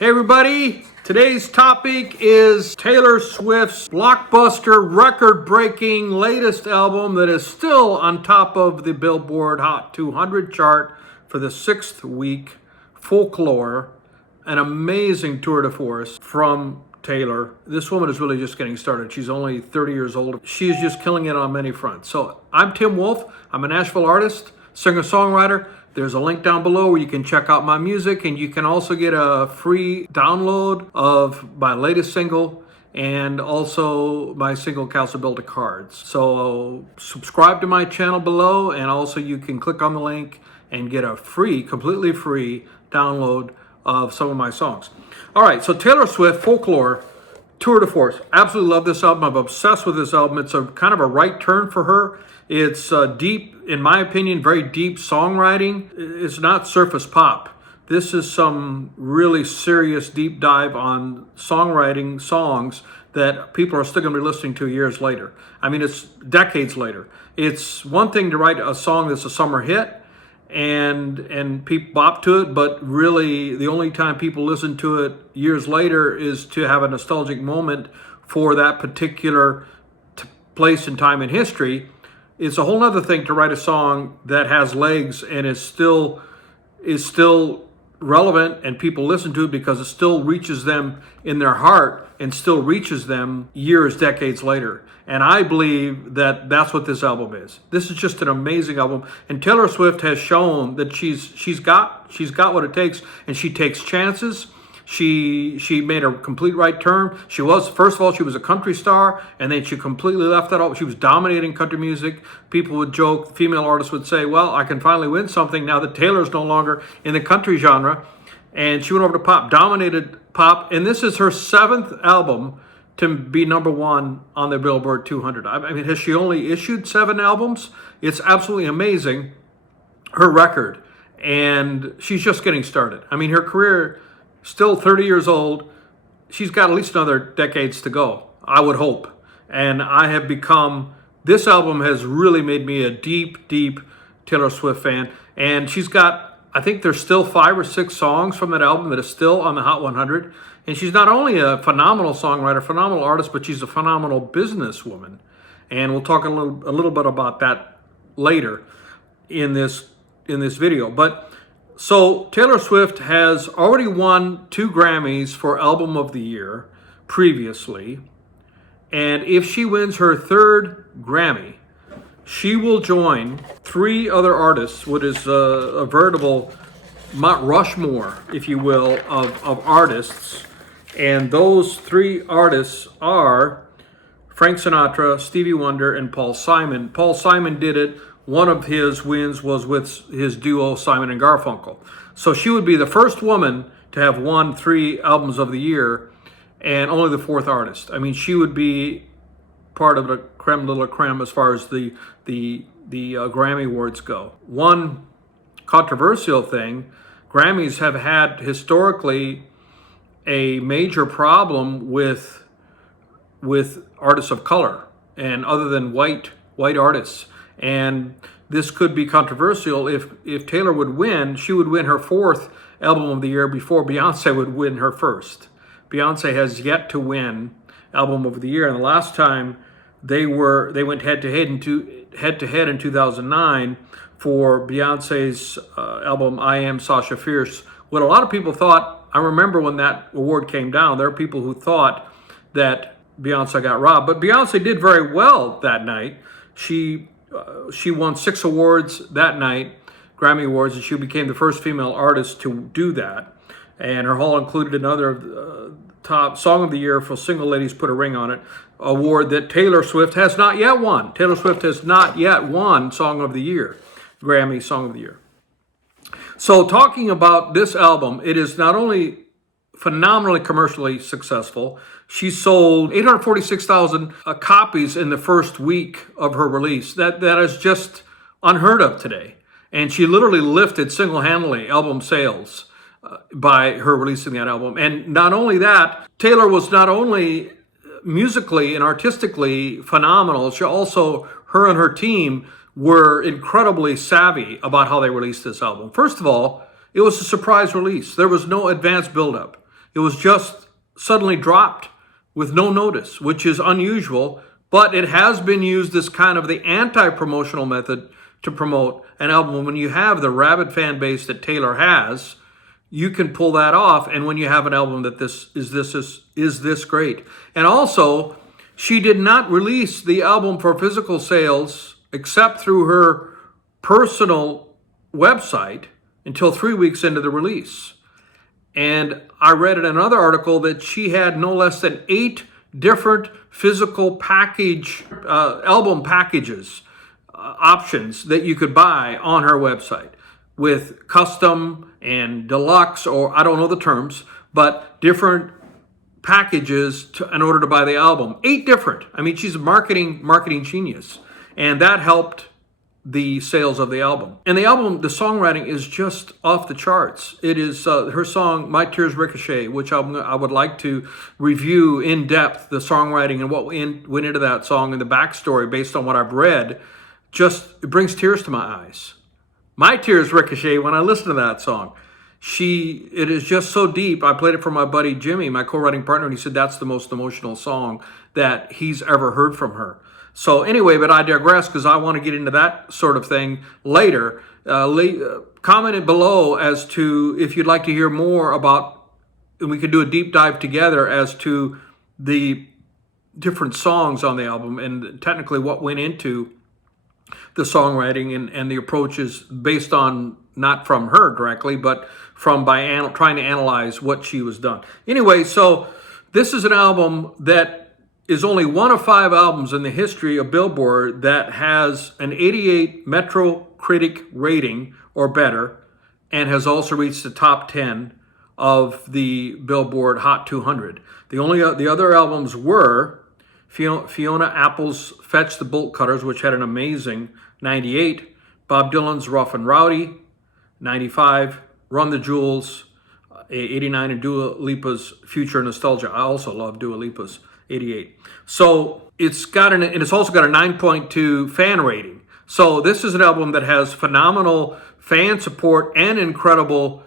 Hey everybody, today's topic is Taylor Swift's blockbuster, record-breaking latest album that is still on top of the Billboard Hot 200 chart for the 6th week, Folklore, an amazing tour de force from Taylor. This woman is really just getting started. She's only 30 years old. She's just killing it on many fronts. So I'm Tim Wolf. I'm a Nashville artist, singer-songwriter. There's a link down below where you can check out my music, and you can also get a free download of my latest single and also my single Castle Built of Cards. So subscribe to my channel below, and also you can click on the link and get a free, completely free download of some of my songs. All right, so Taylor Swift, Folklore, tour de force. Absolutely love this album. I'm obsessed with this album. It's a kind of a right turn for her. It's deep, in my opinion, very deep songwriting. It's not surface pop. This is some really serious deep dive on songwriting songs that people are still going to be listening to years later. I mean, it's decades later. It's one thing to write a song that's a summer hit and people bop to it, but really the only time people listen to it years later is to have a nostalgic moment for that particular place and time in history. It's a whole other thing to write a song that has legs and is still relevant, and people listen to it because it still reaches them in their heart and still reaches them years, decades later. And I believe that that's what this album is. This is just an amazing album, and Taylor Swift has shown that she's got what it takes, and she takes chances. She made a complete right turn. First of all, she was a country star, and then she completely left that off. She was dominating country music. People would joke, female artists would say, well, I can finally win something now that Taylor's no longer in the country genre. And she went over to pop, dominated pop, and this is her 7th album to be number one on the Billboard 200. I mean, has she only issued 7 albums? It's absolutely amazing, her record. And she's just getting started. I mean, her career, still 30 years old, she's got at least another decades to go, I would hope. And this album has really made me a deep, deep Taylor Swift fan. And she's got, I think there's still 5 or 6 songs from that album that is still on the Hot 100. And she's not only a phenomenal songwriter, phenomenal artist, but she's a phenomenal businesswoman. And we'll talk a little bit about that later in this video. So Taylor Swift has already won 2 Grammys for Album of the Year previously. And if she wins her 3rd Grammy, she will join 3 other artists, what is a veritable Mount Rushmore, if you will, of artists. And those 3 artists are Frank Sinatra, Stevie Wonder, and Paul Simon. Paul Simon did it. One of his wins was with his duo Simon and Garfunkel. So she would be the first woman to have won 3 albums of the year and only the 4th artist. I mean, she would be part of the creme de la creme as far as the Grammy Awards go. One controversial thing, Grammys have had historically a major problem with artists of color and other than white artists. And this could be controversial. If Taylor would win, she would win her 4th album of the year before Beyonce would win her 1st. Beyonce has yet to win album of the year, and the last time they went head to head in 2009 for Beyonce's album I Am Sasha Fierce. What a lot of people thought, I remember when that award came down, there are people who thought that Beyonce got robbed, but Beyonce did very well that night. She won 6 awards that night, Grammy Awards, and she became the first female artist to do that. And her haul included another top Song of the Year for Single Ladies Put a Ring on It award that Taylor Swift has not yet won. Taylor Swift has not yet won Song of the Year, Grammy Song of the Year. So talking about this album, it is not only phenomenally commercially successful. She sold 846,000 copies in the first week of her release. That is just unheard of today. And she literally lifted single-handedly album sales by her releasing that album. And not only that, Taylor was not only musically and artistically phenomenal, she also, her and her team were incredibly savvy about how they released this album. First of all, it was a surprise release. There was no advanced buildup. It was just suddenly dropped with no notice, which is unusual, but it has been used as kind of the anti-promotional method to promote an album. When you have the rabid fan base that Taylor has, you can pull that off. And when you have an album that is this great. And also, she did not release the album for physical sales except through her personal website until 3 weeks into the release. And I read in another article that she had no less than 8 different physical album packages, options that you could buy on her website with custom and deluxe, or I don't know the terms, but different packages in order to buy the album. 8 different. I mean, she's a marketing genius. And that helped the sales of the album. And the album, the songwriting is just off the charts. It is her song, My Tears Ricochet, which I would like to review in depth, the songwriting and what went into that song and the backstory based on what I've read. It brings tears to my eyes. My tears ricochet when I listen to that song. It is just so deep. I played it for my buddy Jimmy, my co-writing partner, and he said that's the most emotional song that he's ever heard from her. So anyway, but I digress because I want to get into that sort of thing later. Comment it below as to if you'd like to hear more about, and we could do a deep dive together as to the different songs on the album and technically what went into the songwriting and the approaches based on, not from her directly, but from trying to analyze what she was done. Anyway, so this is an album that is only one of 5 albums in the history of Billboard that has an 88 Metacritic rating or better, and has also reached the top 10 of the Billboard Hot 200. The other albums were Fiona Apple's Fetch the Bolt Cutters, which had an amazing 98, Bob Dylan's Rough and Rowdy, 95, Run the Jewels, 89, and Dua Lipa's Future Nostalgia. I also love Dua Lipa's 88. So it's also got a 9.2 fan rating. So this is an album that has phenomenal fan support and incredible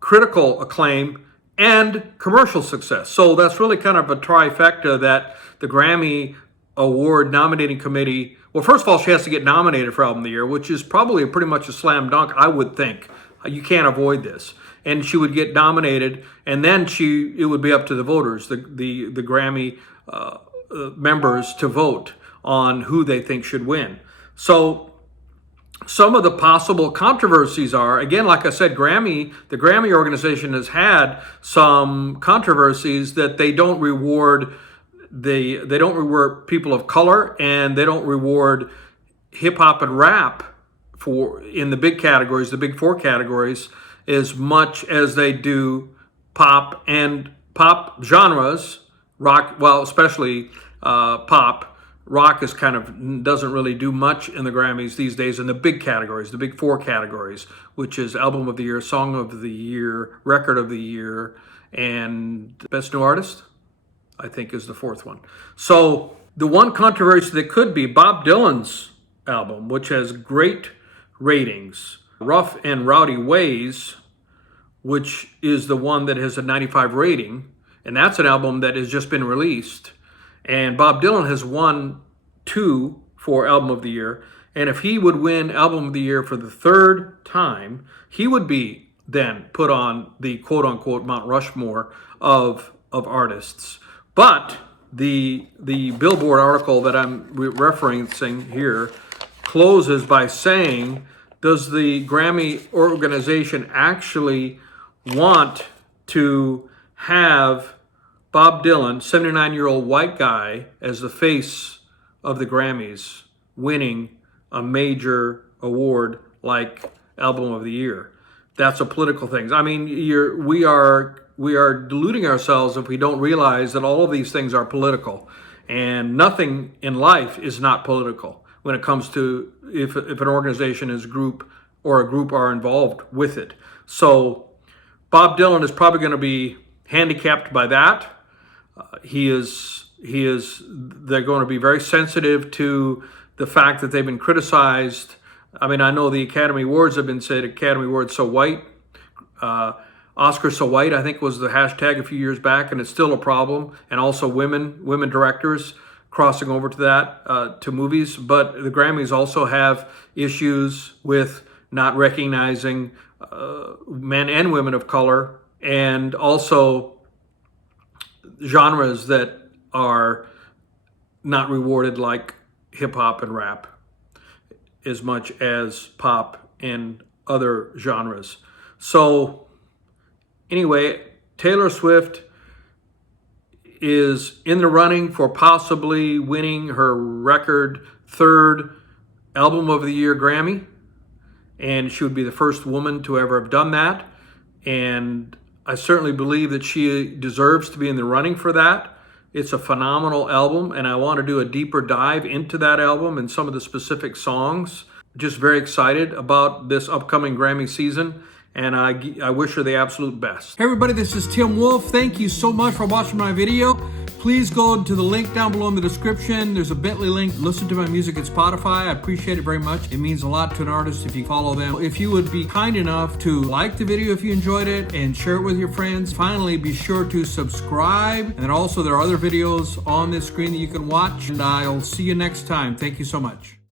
critical acclaim and commercial success. So that's really kind of a trifecta that the Grammy Award nominating committee, well, first of all, she has to get nominated for Album of the Year, which is probably pretty much a slam dunk, I would think. You can't avoid this. And she would get nominated, and then it would be up to the voters, the Grammy members, to vote on who they think should win. So some of the possible controversies are, again, like I said, the Grammy organization has had some controversies that they don't reward people of color, and they don't reward hip hop and rap in the big categories, the big 4 categories, as much as they do pop and pop genres, rock, well, especially pop. Rock is doesn't really do much in the Grammys these days in the big categories, the big 4 categories, which is Album of the Year, Song of the Year, Record of the Year, and Best New Artist, I think, is the 4th one. So the one controversy that could be Bob Dylan's album, which has great ratings, Rough and Rowdy Ways, which is the one that has a 95 rating, and that's an album that has just been released. And Bob Dylan has won 2 for Album of the Year, and if he would win Album of the Year for the 3rd time, he would be then put on the quote-unquote Mount Rushmore of artists. But the Billboard article that I'm referencing here closes by saying, does the Grammy organization actually want to have Bob Dylan, 79-year-old white guy, as the face of the Grammys, winning a major award like Album of the Year? That's a political thing. I mean, we are deluding ourselves if we don't realize that all of these things are political, and nothing in life is not political when it comes to if an organization is a group are involved with it. So Bob Dylan is probably going to be handicapped by that. They're going to be very sensitive to the fact that they've been criticized. I mean, I know the Academy Awards have been said, Academy Awards so white. Oscar so white, I think, was the hashtag a few years back, and it's still a problem. And also women directors crossing over to that, to movies. But the Grammys also have issues with not recognizing men and women of color, and also genres that are not rewarded, like hip hop and rap, as much as pop and other genres. So anyway, Taylor Swift is in the running for possibly winning her record third Album of the Year Grammy, and she would be the first woman to ever have done that. And I certainly believe that she deserves to be in the running for that. It's a phenomenal album, and I want to do a deeper dive into that album and some of the specific songs. Just very excited about this upcoming Grammy season, and I wish her the absolute best. Hey everybody, this is Tim Wolf. Thank you so much for watching my video. Please go to the link down below in the description. There's a Bitly link. Listen to my music at Spotify. I appreciate it very much. It means a lot to an artist if you follow them. If you would be kind enough to like the video if you enjoyed it and share it with your friends. Finally, be sure to subscribe. And then also there are other videos on this screen that you can watch. And I'll see you next time. Thank you so much.